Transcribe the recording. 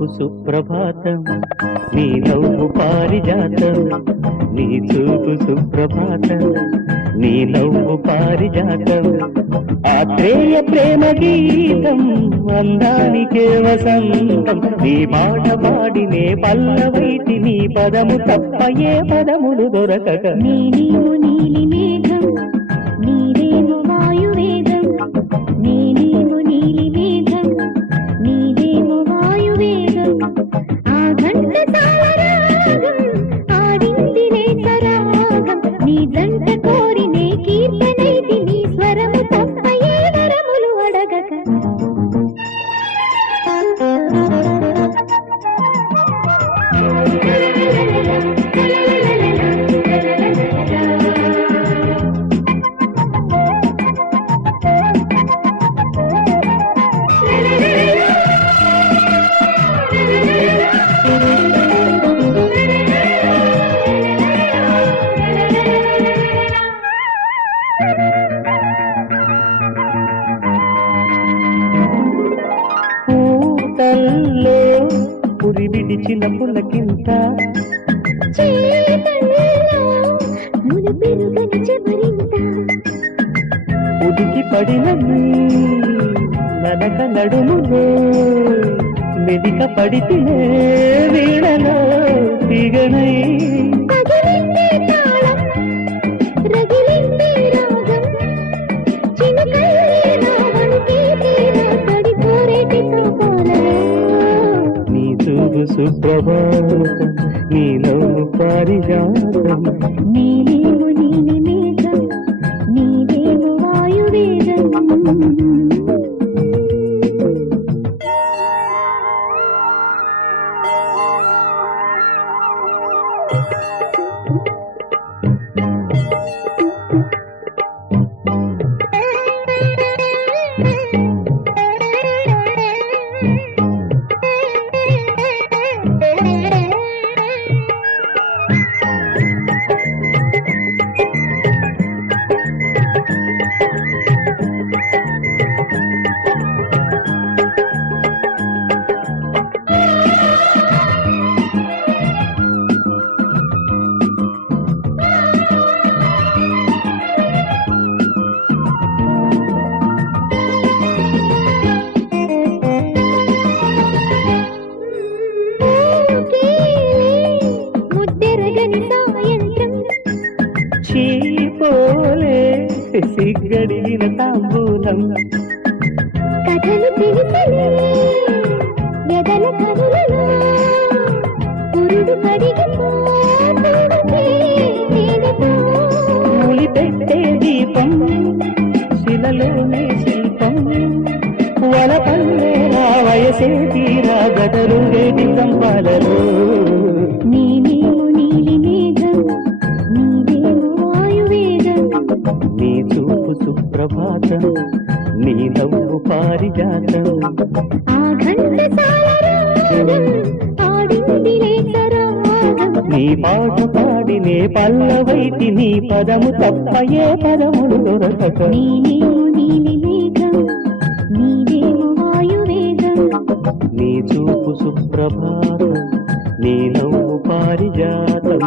చూపు సుప్రభాతం నీ నవ్వు పారిజాతం నీ చూపు సుప్రభాతం నీ నవ్వు పారిజాతం ఆత్రేయ ప్రేమ గీతం అందానికే వసంతం నీ మాట పాడినే పల్లవైతి నీ పదము తప్ప ఏ పదములు దొరకక నీవు నీలి మేఘం నీదేమో వాయువేగం నీవు నీలి మేఘం నీదేమో వాయువేగం ఆ గంట తాళరాగం ఆడిందిలే సరాగం నీ జంట కోరినే కీర్తనైతి నీ స్వరము తప్ప ఏ వరములు అడగక పూతల్లో పురి విడిచిన పులకింత ఉడికి పడిన నడక నడుములో మెదిక పడితినే వీణలో దిగనై నీ చూపు సుప్రభాతం నీ నవ్వు పారిజాతం నీలేమో నీలి మేఘం నీదేమో వాయువేగం చీపోలే సిగ్గడిగిన తాంబూలం కథలు తెలిసలే ఎదల కనులలో పురుడు మూలి పెట్టే దీపం శిలలోనే శిల్పం వలపల్లే వయసే తీరా గదరు వేటి సంపాలలో నీవు నీలి మేఘం నీదేమో వాయువేగం నీ చూపు సుప్రభాతం నీ నవ్వు పారిజాతం ఆ గంట తాళరాగం ఆడిందిలే సరాగం నీ పాట పాడినే పల్లవైతి నీ పదము తప్ప ఏ పదములు దొరకక నీవు నీలి మేఘం నీదేమో వాయువేగం నీ చూపు సుప్రభాతం నీ నవ్వు పారిజాతం